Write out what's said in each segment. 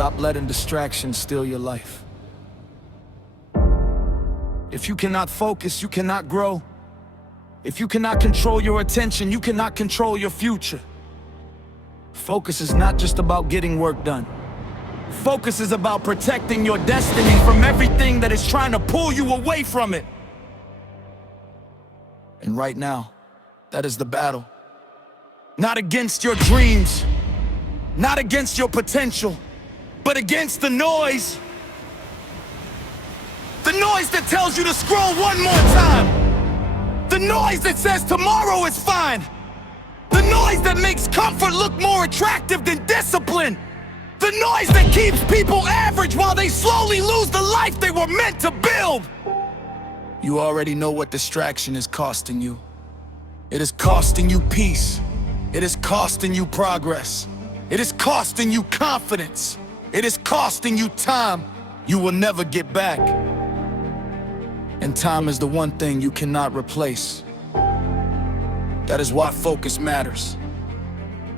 Stop letting distractions steal your life. If you cannot focus, you cannot grow. If you cannot control your attention, you cannot control your future. Focus is not just about getting work done. Focus is about protecting your destiny from everything that is trying to pull you away from it. And right now, that is the battle. Not against your dreams, not against your potential, but against the noise. The noise that tells you to scroll one more time. The noise that says tomorrow is fine. The noise that makes comfort look more attractive than discipline. The noise that keeps people average while they slowly lose the life they were meant to build. You already know what distraction is costing you. It is costing you peace. It is costing you progress. It is costing you confidence. It is costing you time you will never get back. And time is the one thing you cannot replace. That is why focus matters.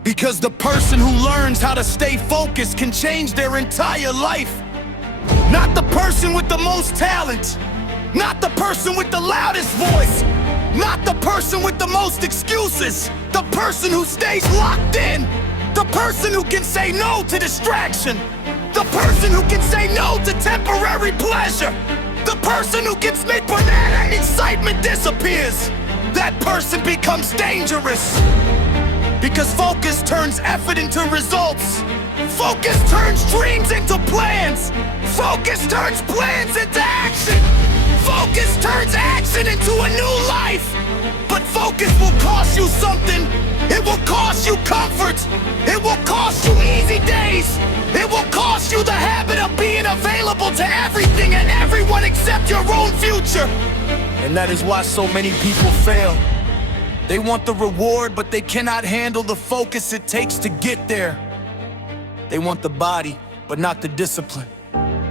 Because the person who learns how to stay focused can change their entire life. Not the person with the most talent. Not the person with the loudest voice. Not the person with the most excuses. The person who stays locked in. The person who can say no to distraction. The person who can say no to temporary pleasure. The person who gets mid banana and excitement disappears. That person becomes dangerous. Because focus turns effort into results. Focus turns dreams into plans. Focus turns plans into action. Focus turns action into a new life. But focus will cost you something. It will cost you comfort. It will cost you easy days. It will cost you the habit of being available to everything and everyone except your own future. And that is why so many people fail. They want the reward, but they cannot handle the focus it takes to get there. They want the body, but not the discipline.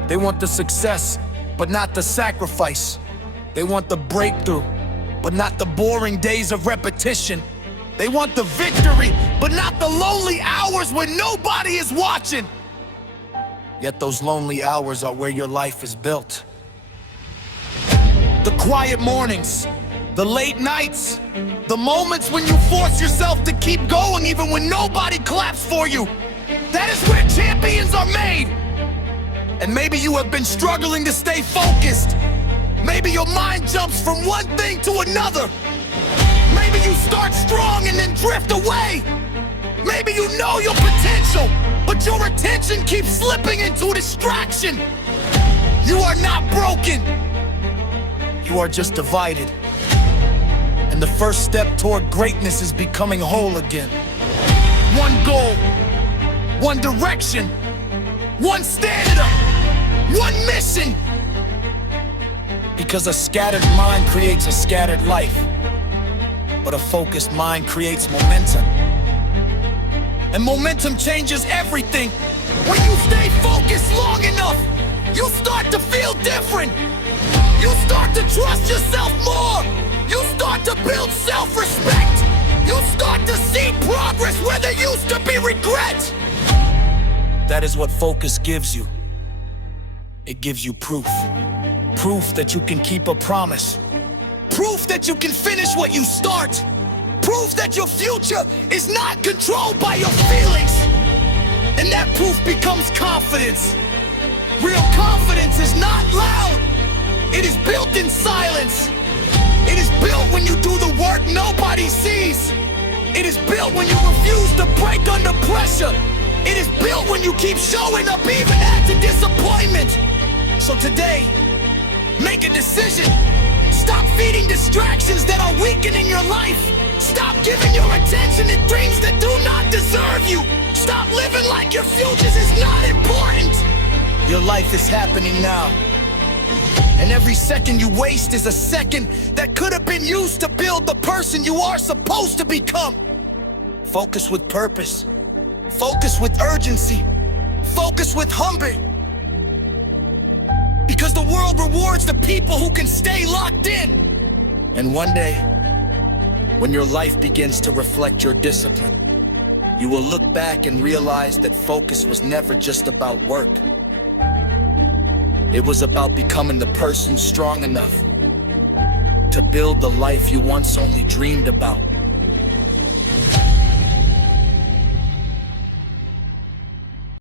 They want the success, but not the sacrifice. They want the breakthrough, but not the boring days of repetition. They want the victory, but not the lonely hours when nobody is watching. Yet those lonely hours are where your life is built. The quiet mornings, the late nights, the moments when you force yourself to keep going even when nobody claps for you. That is where champions are made. And maybe you have been struggling to stay focused. Maybe your mind jumps from one thing to another. Maybe you start strong and then drift away. Maybe you know your potential, but your attention keeps slipping into a distraction. You are not broken. You are just divided. And the first step toward greatness is becoming whole again. One goal, one direction, one standard, one mission. Because a scattered mind creates a scattered life, but a focused mind creates momentum. And momentum changes everything. When you stay focused long enough, you start to feel different. You start to trust yourself more. You start to build self-respect. You start to see progress where there used to be regret. That is what focus gives you. It gives you proof. Proof that you can keep a promise. Proof that you can finish what you start. Proof that your future is not controlled by your feelings. And that proof becomes confidence. Real confidence is not loud. It is built in silence. It is built when you do the work nobody sees. It is built when you refuse to break under pressure. It is built when you keep showing up even after disappointment. So today, make a decision. Stop feeding distractions that are weakening your life. Stop giving your attention to dreams that do not deserve you. Stop living like your future is not important. Your life is happening now. And every second you waste is a second that could have been used to build the person you are supposed to become. Focus with purpose. Focus with urgency. Focus with hunger. Because the world rewards the people who can stay locked in. And one day, when your life begins to reflect your discipline, You will look back and realize that focus was never just about work. It was about becoming the person strong enough to build the life you once only dreamed about.